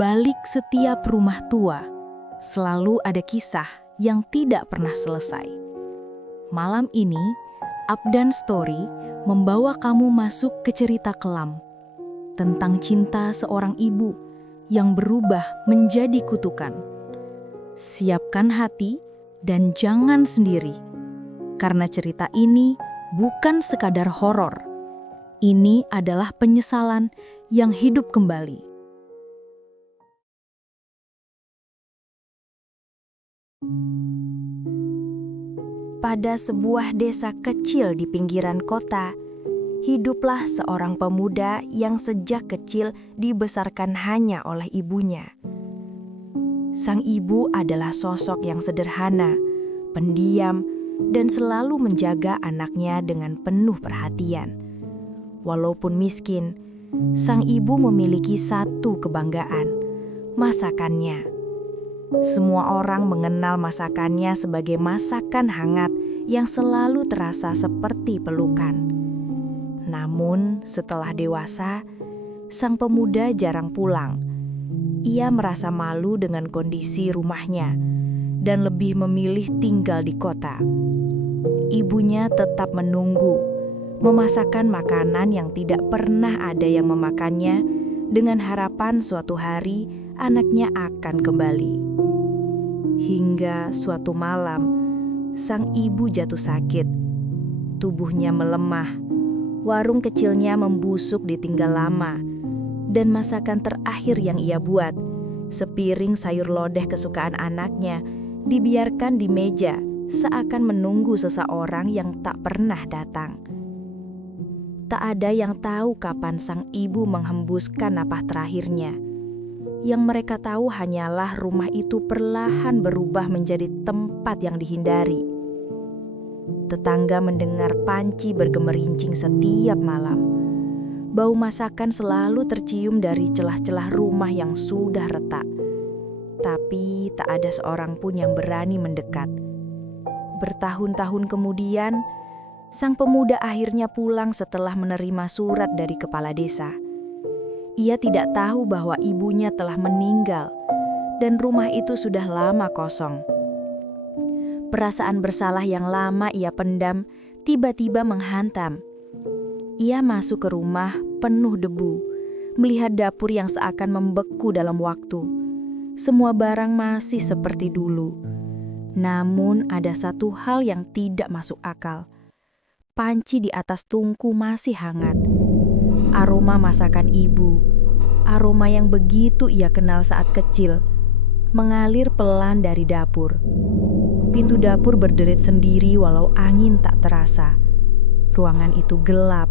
balik setiap rumah tua, selalu ada kisah yang tidak pernah selesai. Malam ini, Abdan Story membawa kamu masuk ke cerita kelam tentang cinta seorang ibu yang berubah menjadi kutukan. Siapkan hati dan jangan sendiri, karena cerita ini bukan sekadar horor. Ini adalah penyesalan yang hidup kembali. Pada sebuah desa kecil di pinggiran kota, hiduplah seorang pemuda yang sejak kecil dibesarkan hanya oleh ibunya. Sang ibu adalah sosok yang sederhana, pendiam, dan selalu menjaga anaknya dengan penuh perhatian. Walaupun miskin, sang ibu memiliki satu kebanggaan, masakannya. Semua orang mengenal masakannya sebagai masakan hangat yang selalu terasa seperti pelukan. Namun, setelah dewasa, sang pemuda jarang pulang. Ia merasa malu dengan kondisi rumahnya dan lebih memilih tinggal di kota. Ibunya tetap menunggu, memasakkan makanan yang tidak pernah ada yang memakannya dengan harapan suatu hari anaknya akan kembali. Hingga suatu malam, sang ibu jatuh sakit. Tubuhnya melemah, warung kecilnya membusuk ditinggal lama, dan masakan terakhir yang ia buat, sepiring sayur lodeh kesukaan anaknya, dibiarkan di meja seakan menunggu seseorang yang tak pernah datang. Tak ada yang tahu kapan sang ibu menghembuskan napas terakhirnya. Yang mereka tahu hanyalah rumah itu perlahan berubah menjadi tempat yang dihindari. Tetangga mendengar panci bergemerincing setiap malam. Bau masakan selalu tercium dari celah-celah rumah yang sudah retak. Tapi tak ada seorang pun yang berani mendekat. Bertahun-tahun kemudian, sang pemuda akhirnya pulang setelah menerima surat dari kepala desa. Ia tidak tahu bahwa ibunya telah meninggal dan rumah itu sudah lama kosong. Perasaan bersalah yang lama ia pendam tiba-tiba menghantam. Ia masuk ke rumah penuh debu, melihat dapur yang seakan membeku dalam waktu. Semua barang masih seperti dulu. Namun ada satu hal yang tidak masuk akal. Panci di atas tungku masih hangat. Aroma masakan ibu, aroma yang begitu ia kenal saat kecil, mengalir pelan dari dapur. Pintu dapur berderit sendiri walau angin tak terasa. Ruangan itu gelap,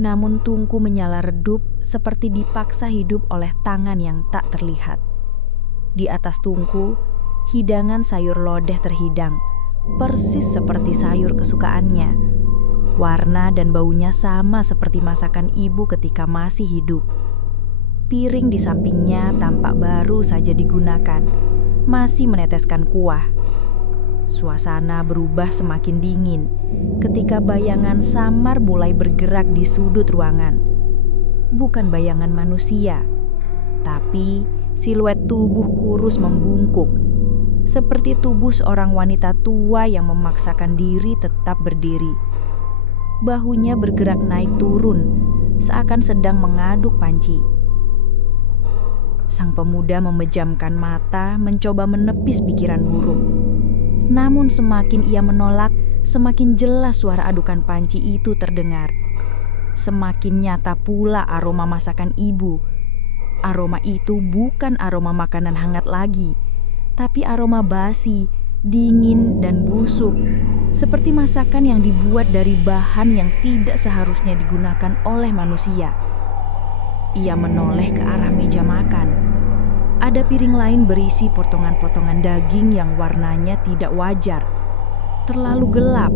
namun tungku menyala redup seperti dipaksa hidup oleh tangan yang tak terlihat. Di atas tungku, hidangan sayur lodeh terhidang, persis seperti sayur kesukaannya. Warna dan baunya sama seperti masakan ibu ketika masih hidup. Piring di sampingnya tampak baru saja digunakan, masih meneteskan kuah. Suasana berubah semakin dingin ketika bayangan samar mulai bergerak di sudut ruangan. Bukan bayangan manusia, tapi siluet tubuh kurus membungkuk, seperti tubuh seorang wanita tua yang memaksakan diri tetap berdiri. Bahunya bergerak naik turun, seakan sedang mengaduk panci. Sang pemuda memejamkan mata, mencoba menepis pikiran buruk. Namun semakin ia menolak, semakin jelas suara adukan panci itu terdengar. Semakin nyata pula aroma masakan ibu. Aroma itu bukan aroma makanan hangat lagi, tapi aroma basi, dingin dan busuk. Seperti masakan yang dibuat dari bahan yang tidak seharusnya digunakan oleh manusia. Ia menoleh ke arah meja makan. Ada piring lain berisi potongan-potongan daging yang warnanya tidak wajar. Terlalu gelap,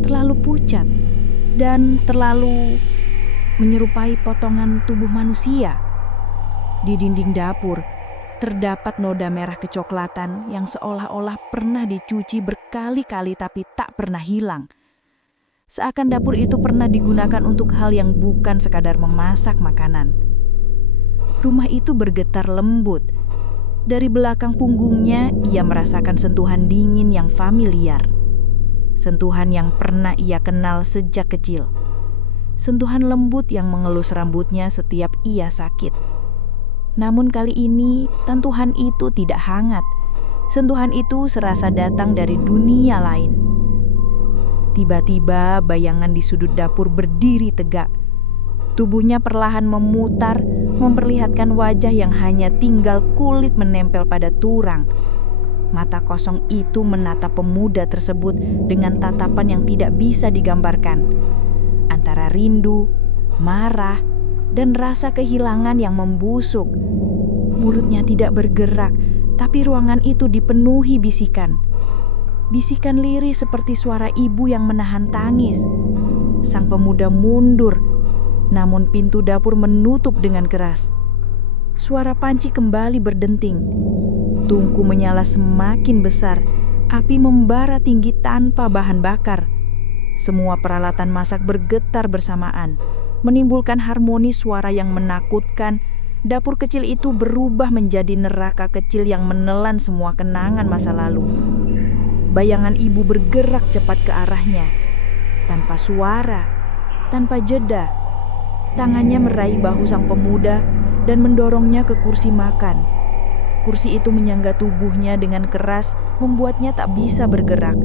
terlalu pucat, dan terlalu menyerupai potongan tubuh manusia. Di dinding dapur, terdapat noda merah kecoklatan yang seolah-olah pernah dicuci berkali-kali tapi tak pernah hilang. Seakan dapur itu pernah digunakan untuk hal yang bukan sekadar memasak makanan. Rumah itu bergetar lembut. Dari belakang punggungnya, ia merasakan sentuhan dingin yang familiar. Sentuhan yang pernah ia kenal sejak kecil. Sentuhan lembut yang mengelus rambutnya setiap ia sakit. Namun kali ini, sentuhan itu tidak hangat. Sentuhan itu serasa datang dari dunia lain. Tiba-tiba bayangan di sudut dapur berdiri tegak. Tubuhnya perlahan memutar, memperlihatkan wajah yang hanya tinggal kulit menempel pada turang. Mata kosong itu menatap pemuda tersebut dengan tatapan yang tidak bisa digambarkan. Antara rindu, marah, dan rasa kehilangan yang membusuk. Mulutnya tidak bergerak, tapi ruangan itu dipenuhi bisikan. Bisikan lirih seperti suara ibu yang menahan tangis. Sang pemuda mundur, namun pintu dapur menutup dengan keras. Suara panci kembali berdenting. Tungku menyala semakin besar. Api membara tinggi tanpa bahan bakar. Semua peralatan masak bergetar bersamaan, menimbulkan harmoni suara yang menakutkan. Dapur kecil itu berubah menjadi neraka kecil yang menelan semua kenangan masa lalu. Bayangan ibu bergerak cepat ke arahnya. Tanpa suara, tanpa jeda, tangannya meraih bahu sang pemuda dan mendorongnya ke kursi makan. Kursi itu menyangga tubuhnya dengan keras, membuatnya tak bisa bergerak.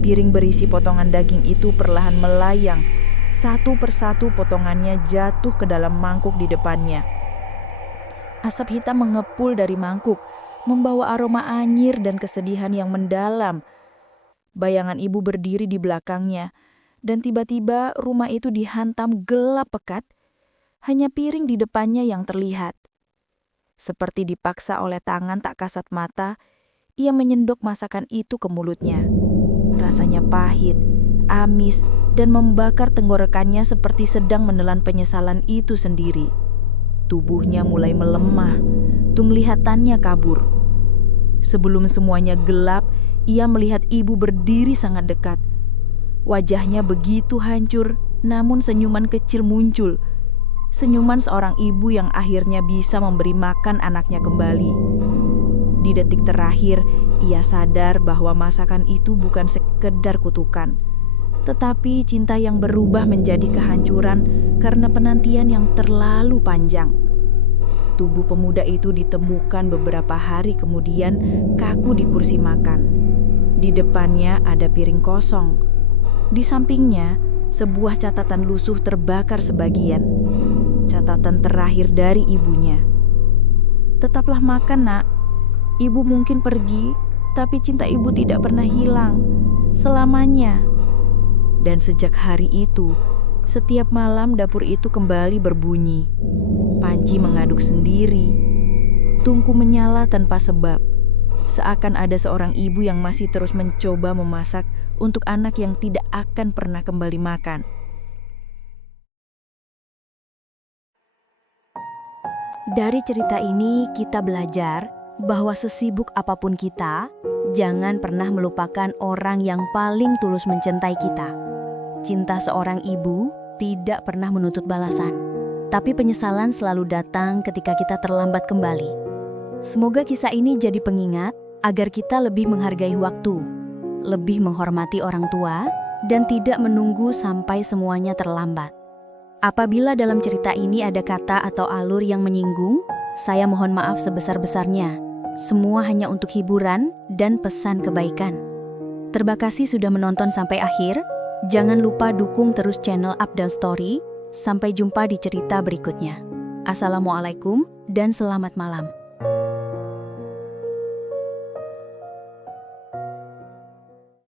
Piring berisi potongan daging itu perlahan melayang. Satu persatu potongannya jatuh ke dalam mangkuk di depannya. Asap hitam mengepul dari mangkuk, membawa aroma anyir dan kesedihan yang mendalam. Bayangan ibu berdiri di belakangnya, dan tiba-tiba rumah itu dihantam gelap pekat. Hanya piring di depannya yang terlihat. Seperti dipaksa oleh tangan tak kasat mata, ia menyendok masakan itu ke mulutnya. Rasanya pahit, amis, dan membakar tenggorokannya seperti sedang menelan penyesalan itu sendiri. Tubuhnya mulai melemah, penglihatannya kabur. Sebelum semuanya gelap, ia melihat ibu berdiri sangat dekat. Wajahnya begitu hancur, namun senyuman kecil muncul. Senyuman seorang ibu yang akhirnya bisa memberi makan anaknya kembali. Di detik terakhir, ia sadar bahwa masakan itu bukan sekedar kutukan, tetapi cinta yang berubah menjadi kehancuran karena penantian yang terlalu panjang. Tubuh pemuda itu ditemukan beberapa hari kemudian kaku di kursi makan. Di depannya ada piring kosong. Di sampingnya, sebuah catatan lusuh terbakar sebagian. Catatan terakhir dari ibunya. Tetaplah makan, nak. Ibu mungkin pergi, tapi cinta ibu tidak pernah hilang. Selamanya. Dan sejak hari itu, setiap malam dapur itu kembali berbunyi. Panci mengaduk sendiri. Tungku menyala tanpa sebab. Seakan ada seorang ibu yang masih terus mencoba memasak untuk anak yang tidak akan pernah kembali makan. Dari cerita ini kita belajar bahwa sesibuk apapun kita, jangan pernah melupakan orang yang paling tulus mencintai kita. Cinta seorang ibu tidak pernah menuntut balasan, tapi penyesalan selalu datang ketika kita terlambat kembali. Semoga kisah ini jadi pengingat agar kita lebih menghargai waktu, lebih menghormati orang tua, dan tidak menunggu sampai semuanya terlambat. Apabila dalam cerita ini ada kata atau alur yang menyinggung, saya mohon maaf sebesar-besarnya. Semua hanya untuk hiburan dan pesan kebaikan. Terima kasih sudah menonton sampai akhir. Jangan lupa dukung terus channel Up Down Story. Sampai jumpa di cerita berikutnya. Assalamualaikum dan selamat malam.